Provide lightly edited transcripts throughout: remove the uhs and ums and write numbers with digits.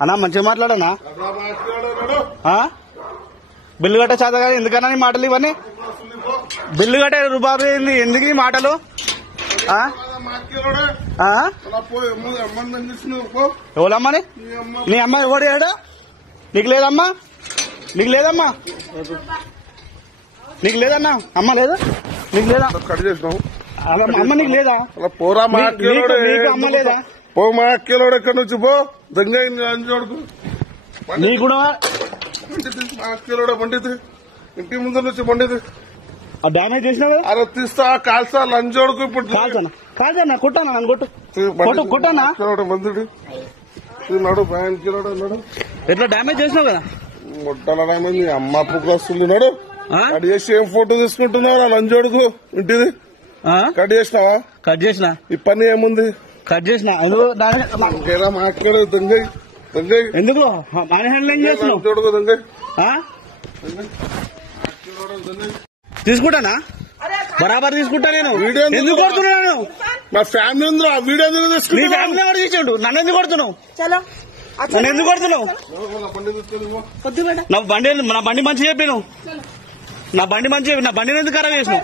అన్నా మంచిగా మాట్లాడనా బిల్లు కట్టే చేత కానీ ఎందుకన్నా నీ మాటలు ఇవన్నీ బిల్లు కట్టే రూపాయలు ఏంది ఎందుకు ఈ మాటలు ఎవరమ్మని నీ అమ్మ ఎవడు ఏడు నీకు లేదమ్మా నీకు లేదమ్మా నీకు లేదన్నా అమ్మ లేదు నీకు లేదా అమ్మ నీకు లేదా పోరా మా అమ్మ లేదా పో మా అక్కేలోడు ఎక్కడి నుంచి పో దొంగ అంజోడుకు నీకు కూడా మా అక్కేలోడ పండిత్ ఇంటి ముందు నుంచి పండిత్ డామేజ్ చేసినావు అరే తీస్తా కాల్సా లంజోడుకు ఇప్పుడు కాల్చన్నా కొట్టానా నన్ను కొట్టు కొట్టానా మందుడు నడు బ్యాన్ కిలోడు అన్నాడు ఎట్లా డామేజ్ చేసినావు కదా ముట్టలమంది అమ్మ పుక్కు వస్తుంది నడు కట్ చేసి ఏం ఫోటో తీసుకుంటున్నావు లంజోడుకు ఇంటిది కట్ చేసినావా కట్ చేసిన ఈ పని ఏముంది కట్ చేసిన మాట్లాడే దొంగ దొంగ ఎందుకు మనీ హ్యాండ్లింగ్ చేస్తున్నావు చూడకు దొంగ తీసుకుంటానా బరాబర్ తీసుకుంటా నేను ఎందుకు కొడుతున్నాను మా ఫ్యామిలీ ఉందిరా వీడియో ఎందుకు నీ తీసుకుంటా ఫ్యామిలీ ఎవరు తీసాడు నన్ను ఎందుకు కొడుతున్నావు నన్ను ఎందుకు కొడుతున్నావు నా బండి మంచి చెప్పాను నా బండి మంచి నా బండిని ఎందుకు ఖరాబ్ చేసినావు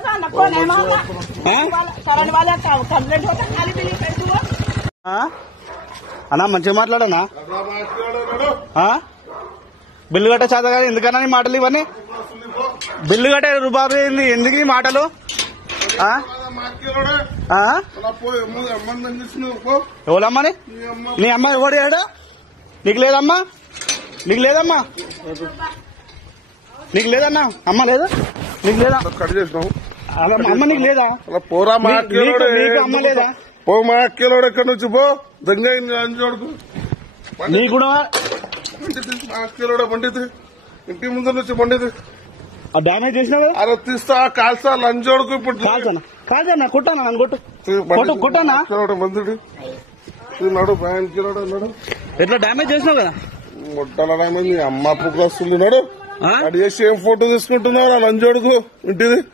అన్నా మంచిగా మాట్లాడనా బిల్లు కట్టే చేత కానీ ఎందుకన్నా నీ మాటలు ఇవన్నీ బిల్లు కట్టే రూపాయలు ఏంది ఎందుకు ఈ మాటలు ఎవరమ్మని నీ అమ్మ ఎవడు ఏడు నీకు లేదమ్మా నీకు లేదమ్మా నీకు లేదన్నా అమ్మ లేదు నీకు లేదా కట్ చేసినావు అమ్మ నీకు లేదా పోరా మా అక్కేలోడు అమ్మ లేదా పో మా అక్కేలోడు ఎక్కడి నుంచి పో దొంగ అంజోడుకు నీ కూడా మా అక్కేలోడ పండిత్ ఇంటి ముందు నుంచి పండిత్ డామేజ్ చేసినావు అరే తీస్తా కాల్సా లంజోడుకు ఇప్పుడు కాల్చన్నా కొట్టానా నన్ను కొట్టానా మందుడు నడు బ్యాన్ కిలోడు అన్నాడు ఎట్లా డామేజ్ చేసినావు కదా ముట్టలమంది అమ్మ పుక్కు వస్తుంది నడు కట్ చేసి ఏం ఫోటో తీసుకుంటున్నావు లంజోడుకు ఇంటిది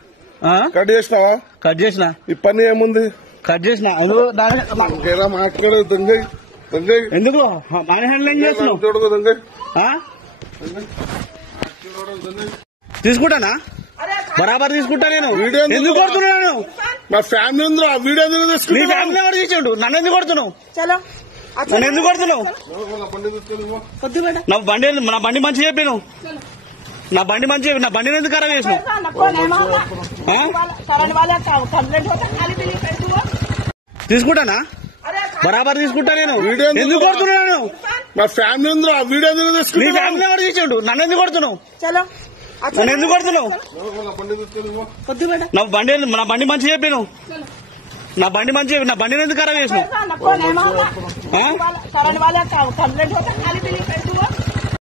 కట్ చేసినావా కట్ చేసిన ఈ పని ఏముంది కట్ చేసిన మాట్లాడే దొంగ దొంగ ఎందుకు మనీ హ్యాండ్లింగ్ చేస్తున్నావు చూడకు దొంగ తీసుకుంటానా బరాబర్ తీసుకుంటా నేను వీడియో ఎందుకు కొడుతున్నాను మా ఫ్యామిలీ ఉందిరా వీడియో ఎందుకు నీ తీసుకుంటా ఫ్యామిలీ ఎవరు తీసాడు నన్ను ఎందుకు కొడుతున్నావు నన్ను ఎందుకు కొడుతున్నావు నా బండి మంచి చెప్పాను నా బండి మంచి నా బండిని ఎందుకు ఖరాబ్ చేసినావు తీసుకుంటానా బరాబర్ తీసుకుంటా నేను వీడియో ఎందుకు కొడుతున్నాను మా ఫ్యామిలీ ఉందిరా వీడియో ఎందుకు నీ తీసుకుంటా ఫ్యామిలీ ఎవరు తీసాడు నన్ను ఎందుకు కొడుతున్నావు నన్ను ఎందుకు కొడుతున్నావు నా బండి మంచి చెప్పాను నా బండిని ఎందుకు ఖరాబ్ చేసినావు వాళ్ళ